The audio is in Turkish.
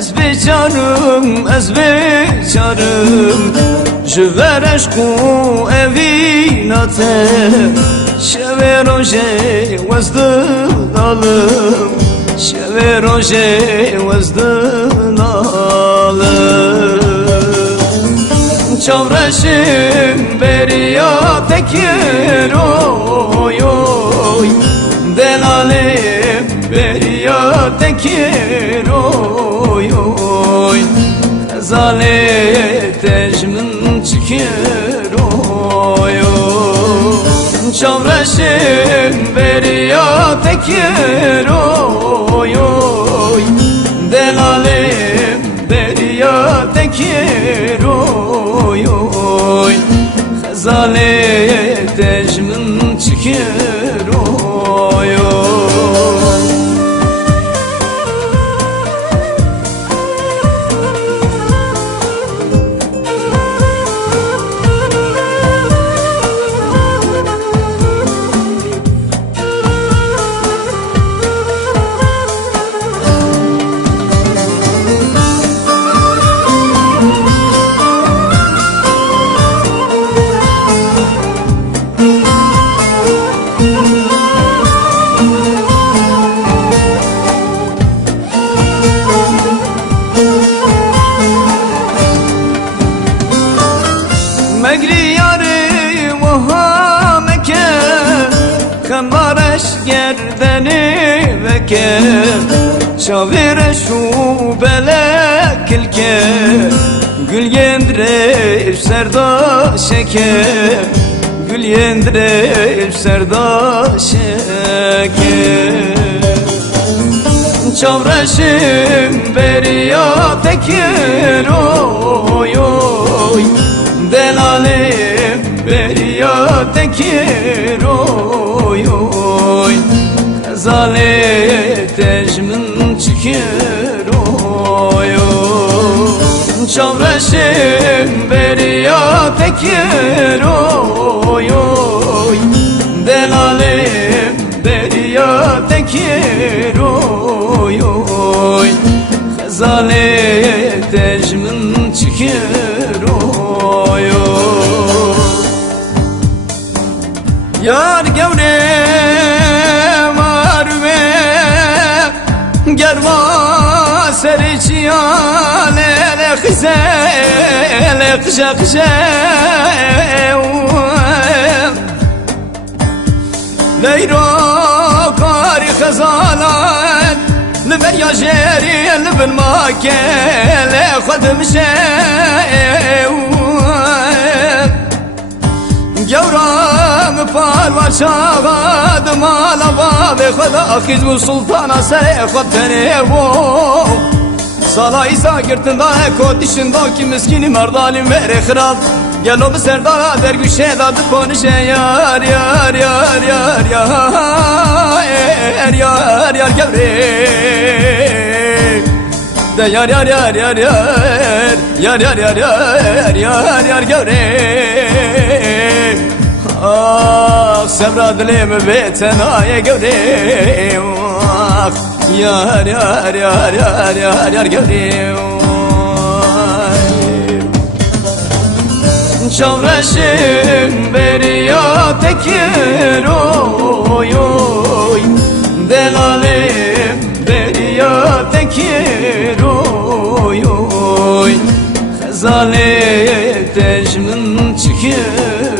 Ez beçarım, ez beçarım Ji ver eşku evînate Şevê rojê wezdinalım Şevê rojê wezdinalım Çavreşim beriya tekir oy oy Delalim beriya tekir oy oy Zalet ecmin çıkır oy oy Çavreşim beriya tekir oy oy Delalim beriya tekir oy oy Zalet ecmin çıkır oy oy مگری یاری وها مکه کنارش گردنی وکه شاویرش و بلکل که گل یندرش سردا شکه گل یندرش سردا شکه چاورشم بریا تکر oy oy Delalim beriya tekir oy oy Zalet ecmin çıkır oy oy Çavreşim beriya tekir oy oy Delalim beriya tekir oy oy Zalet ecmin çıkır oy oy Yar gevre marve germa serçiyale le khze le khja khja leyro kari khazalan لبريا جيري لبن ماكل خدم شيء جورام فار وشاغد مال باب خدا اخذ سلطان سري خدني و صلاة إسا گرتن دا کودشن دا کی مسکینی مردالی مهر خراب گلو بسردارا درگوشه داد کنشه یار یار یار یار یار یار یار گوری de yar yar yar yar yar yar yar yar yar yar yar gevre ah sevra dilim betenaye gevre ah yar yar yar yar yar yar gevre çavreşim beriya tekir Delalim Derya Tekir oy oy Hezalet eşmin çıkır